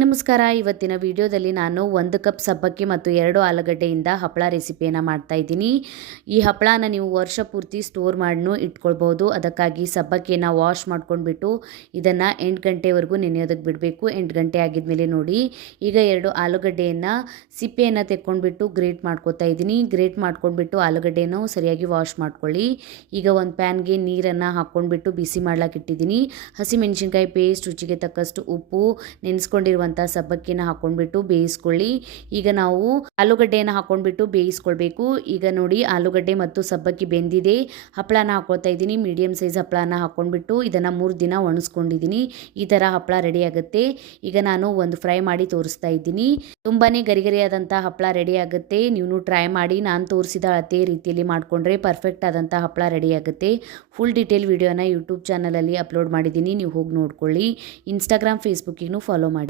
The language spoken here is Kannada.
ನಮಸ್ಕಾರ. ಇವತ್ತಿನ ವಿಡಿಯೋದಲ್ಲಿ ನಾನು 1 ಕಪ್ ಸಬ್ಬಕ್ಕಿ ಮತ್ತು 2 ಆಲೂಗಡ್ಡೆಯಿಂದ ಹಪ್ಪಳ ರೆಸಿಪಿಯನ್ನು ಮಾಡ್ತಾ ಇದ್ದೀನಿ. ಈ ಹಪ್ಪಳನ ನೀವು ವರ್ಷ ಪೂರ್ತಿ ಸ್ಟೋರ್ ಮಾಡಿನೂ ಇಟ್ಕೊಳ್ಬೋದು. ಅದಕ್ಕಾಗಿ ಸಬ್ಬಕ್ಕಿಯನ್ನು ವಾಶ್ ಮಾಡ್ಕೊಂಡ್ಬಿಟ್ಟು ಇದನ್ನು 8 ಗಂಟೆವರೆಗೂ ನೆನೆಯೋದಕ್ಕೆ ಬಿಡಬೇಕು. 8 ಗಂಟೆ ಆಗಿದ್ಮೇಲೆ ನೋಡಿ, ಈಗ 2 ಆಲೂಗಡ್ಡೆಯನ್ನು ಸಿಪ್ಪೆಯನ್ನು ತೆಕ್ಕೊಂಡ್ಬಿಟ್ಟು ಗ್ರೇಟ್ ಮಾಡ್ಕೊತಾ ಇದ್ದೀನಿ. ಗ್ರೇಟ್ ಮಾಡ್ಕೊಂಡ್ಬಿಟ್ಟು ಆಲೂಗಡ್ಡೆಯನ್ನು ಸರಿಯಾಗಿ ವಾಶ್ ಮಾಡ್ಕೊಳ್ಳಿ. ಈಗ ಒಂದು ಪ್ಯಾನ್ಗೆ ನೀರನ್ನು ಹಾಕ್ಕೊಂಡ್ಬಿಟ್ಟು ಬಿಸಿ ಮಾಡ್ಲಿಕ್ಕೆ ಇಟ್ಟಿದ್ದೀನಿ. ಹಸಿಮೆಣಸಿನ್ಕಾಯಿ ಪೇಸ್ಟ್, ರುಚಿಗೆ ತಕ್ಕಷ್ಟು ಉಪ್ಪು, ನೆನೆಸ್ಕೊಂಡಿರುವಂಥ ಸಬ್ಬಕ್ಕಿನ ಹಾಕ್ಕೊಂಡ್ಬಿಟ್ಟು ಬೇಯಿಸ್ಕೊಳ್ಳಿ. ಈಗ ನಾವು ಆಲೂಗಡ್ಡೆಯನ್ನು ಹಾಕ್ಕೊಂಡ್ಬಿಟ್ಟು ಬೇಯಿಸ್ಕೊಳ್ಬೇಕು. ಈಗ ನೋಡಿ, ಆಲೂಗಡ್ಡೆ ಮತ್ತು ಸಬ್ಬಕ್ಕಿ ಬೆಂದಿದೆ. ಹಪ್ಪಳನ ಹಾಕ್ಕೊಳ್ತಾ ಇದ್ದೀನಿ. ಮೀಡಿಯಮ್ ಸೈಜ್ ಹಪ್ಪಳನ ಹಾಕ್ಕೊಂಡ್ಬಿಟ್ಟು ಇದನ್ನು 3 ದಿನ ಒಣಗಿಸ್ಕೊಂಡಿದ್ದೀನಿ. ಈ ಥರ ಹಪ್ಪಳ ರೆಡಿ ಆಗುತ್ತೆ. ಈಗ ನಾನು ಒಂದು ಫ್ರೈ ಮಾಡಿ ತೋರಿಸ್ತಾ ಇದ್ದೀನಿ. ತುಂಬಾ ಗರಿಗರಿಯಾದಂಥ ಹಪ್ಪಳ ರೆಡಿ ಆಗುತ್ತೆ. ನೀವು ಟ್ರೈ ಮಾಡಿ. ನಾನು ತೋರಿಸಿದ ಅಳತೆ ರೀತಿಯಲ್ಲಿ ಮಾಡಿಕೊಂಡ್ರೆ ಪರ್ಫೆಕ್ಟ್ ಆದಂಥ ಹಪ್ಪಳ ರೆಡಿ ಆಗುತ್ತೆ. ಫುಲ್ ಡೀಟೇಲ್ ವಿಡಿಯೋನ ಯೂಟ್ಯೂಬ್ ಚಾನಲಲ್ಲಿ ಅಪ್ಲೋಡ್ ಮಾಡಿದ್ದೀನಿ. ನೀವು ಹೋಗಿ ನೋಡ್ಕೊಳ್ಳಿ. ಇನ್ಸ್ಟಾಗ್ರಾಮ್, ಫೇಸ್ಬುಕ್ಕಿಗೂ ಫಾಲೋ ಮಾಡಿ.